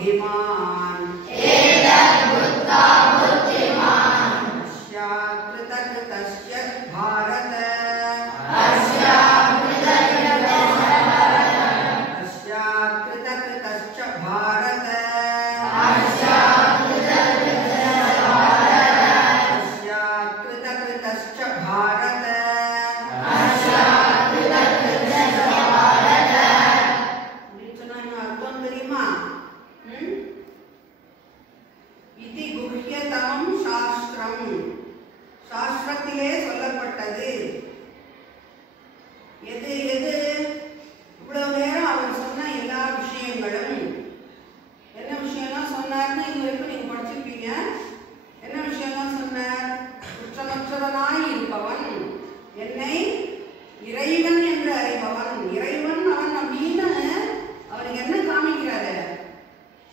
बुद्धिमान कृतकृतस्य भारत कृतकृतस्य भारत कृतकृतस्य भारत अर्थम தெரியுமா इति गुह्यतमं शास्त्रम शास्त्रத்திலே சொல்லப்பட்டது எது எது இவ்வளவு நேரம் அவர் சொன்ன எல்லா விஷயங்களும் என்ன விஷயம்லாம் சொன்னார்னு இதுவரைக்கும் நீங்க படிச்சிருப்பீங்க என்ன விஷயம்லாம் சொன்னார் குற்றமற்றவனாய் இருப்பவன் என்னை இறைவன் என்று அறிபவன் இறைவன் அவன் அப்படின்னு அவனுக்கு என்ன காமிக்கிறாரு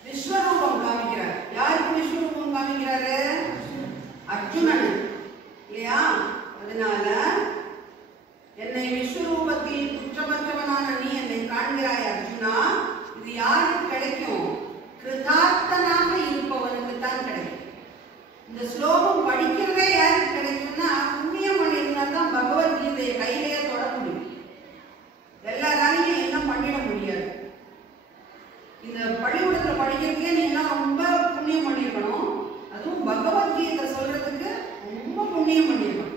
விஸ்வரூபம் காமிக்கிறார் யாருக்கு விஸ்வரூபம் காமிக்கிறாரு அர்ஜுனன் இல்லையா அதனால என்னை விஸ்வரூபத்தில் குற்றமற்றவனான நீ என்னை காண்கிறாய் அர்ஜுனா இது யாருக்கு கிடைக்கும் கிருதார்த்தனாக இருப்பவனுக்கு தான் கிடைக்கும் இந்த ஸ்லோகம் படிக்கிறதே யாருக்கு கிடைக்கும்னா புண்ணியம் பண்ணியிருந்தா தான் பகவத்கீதையை கையிலேயே தொட முடியும் எல்லாராலையும் என்ன பண்ணிட முடியாது இந்த பள்ளிக்கூடத்துல படிக்கிறதுக்கே நீங்க ரொம்ப புண்ணியம் பண்ணிருக்கணும் அதுவும் பகவத்கீதை சொல்றதுக்கு ரொம்ப புண்ணியம் பண்ணிருக்கணும்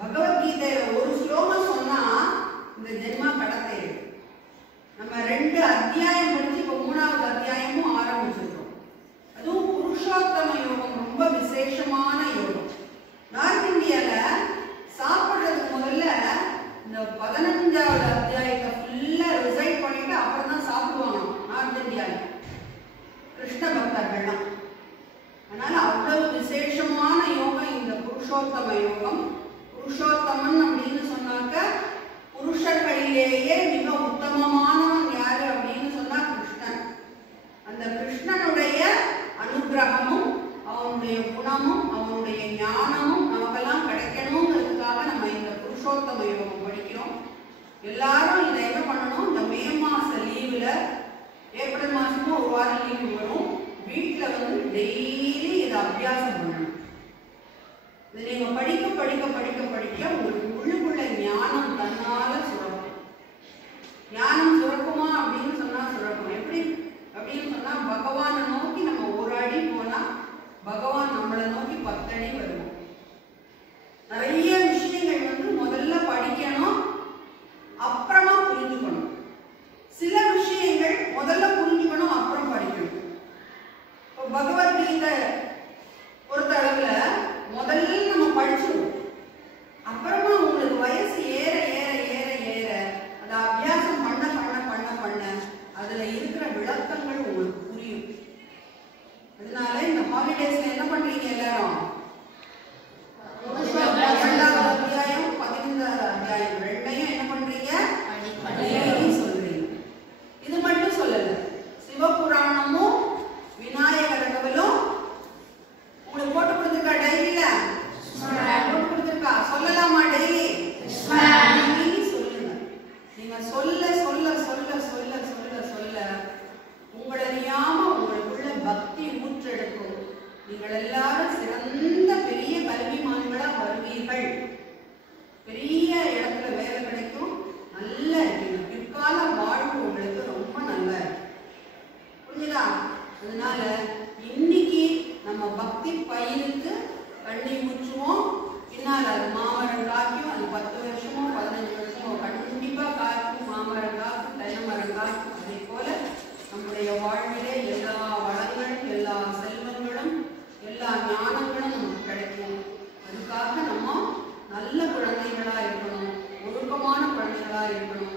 பகவத்கீதையில ஒரு ஸ்லோகம் சொன்னா இந்த ஜென்மா கடத்தை நம்ம 2 அத்தியாயம் படிச்சு இப்ப 3வது அத்தியாயமும் ஆரம்பிச்சிருக்கோம் அதுவும் புருஷோத்தம யோகம் ரொம்ப விசேஷமான யோகம் நார்த் இந்தியால சாப்பிடுறதுக்கு முதல்ல இந்த 15வது அத்தியாயத்தை ஃபுல்லா ரிசைட் பண்ணிட்டு அப்புறம் தான் சாப்பிடுவாங்க நார்த் இந்தியால கிருஷ்ண பக்தர்கள்லாம் அதனால அவ்வளவு விசேஷமான யோகம் இந்த புருஷோத்தம யோகம் புருஷோத்தமன் அப்படின்னு சொன்னாக்க புருஷர்களிலேயே மிக உத்தமமானவன் யாரு அப்படின்னு சொன்னா கிருஷ்ணன் அந்த கிருஷ்ணனுடைய அனுகிரகமும் அவனுடைய குணமும் அவனுடைய ஞானமும் நமக்கெல்லாம் கிடைக்கணுங்கிறதுக்காக நம்ம இந்த புருஷோத்தம யோகம் படிக்கிறோம் எல்லாரும் இதை என்ன பண்ணணும் இந்த மே மாச லீவுல ஏப்ரல் மாசமும் ஒரு வாரம் லீவு வரும் வீட்டுல வந்து டெய்லி இதை அபியாசம் பண்ணணும் இதை நீங்க படிக்க படிக்க படிக்க படிக்க உங்களுக்கு உள்ளுக்குள்ள ஞானம் தன்னால சுரக்கும் ஞானம் சுரக்குமா அப்படின்னு சொன்னா சுரக்கும் எப்படி அப்படின்னு சொன்னா பகவானை நோக்கி நம்ம ஒரு அடி போனா பகவான் நம்மளை நோக்கி 10 அடி வருவோம் நிறைய விஷயங்கள் வந்து முதல்ல படிக்கணும் அப்புறமா புரிஞ்சுக்கணும் சில விஷயங்கள் முதல்ல புரிஞ்சுக்கணும் அப்புறம் படிக்கணும் இப்போ பகவத்கீதை பொறுத்த அளவுல முதல்ல நம்ம படிச்சிருவோம் அப்புறமா உங்களுக்கு வயசு ஏற ஏற ஏற ஏற அதை அபியாசம் பண்ண பண்ண பண்ண பண்ண அதுல இருக்கிற விளக்கங்கள் உங்களுக்கு புரியும் அதனால இந்த ஹாலிடேஸ்ல என்ன பண்றீங்க எல்லாரும் 2வது அத்தியாயம் 15வது அத்தியாயம் ரெண்டையும் என்ன பண்றீங்க சொல்றீங்க இது மட்டும் சொல்லல சிவபுராணமும் விநாயகர் அகவலும் உங்களுக்கு போட்டு கொடுத்துருக்கா டைரியில போட்டு கொடுத்துருக்கா சொல்லலாமா டெய்லி சொல்லுங்க நீங்க சொல்ல சொல்ல சொல்ல சொல்ல சொல்ல சொல்ல உங்களை அறியாம உங்களுக்குள்ள பக்தி ஊற்றெடுக்கும் நீங்கள் எல்லாரும் சிறந்த பெரிய கல்விமான்களா வருவீர்கள் பெரிய இடத்துல வேலை கிடைக்கும் நல்லா இருக்கீங்க பிற்கால வாழ்வு உங்களுக்கு ரொம்ப நல்லா இருக்கு புரியுதா அதனால இன்னைக்கு நம்ம பக்தி பயிருக்கு கண்ணை முற்றுவோம் பின்னால் அது மாமரம் காய்க்கும் அது 10 வருஷமோ 15 வருஷமோ கண்டிப்பா காய்க்கும் மாமரம் காய்க்கும் தென்னைமரம் காய்க்கும் அதே போல நம்முடைய வாழ்விலே எல்லா வளங்களும் எல்லா செல்வங்களும் எல்லா ஞானங்களும் நமக்கு கிடைக்கும் அதுக்காக நம்ம நல்ல குழந்தைகளா இருக்கணும் ஒழுக்கமான குழந்தைகளா இருக்கணும்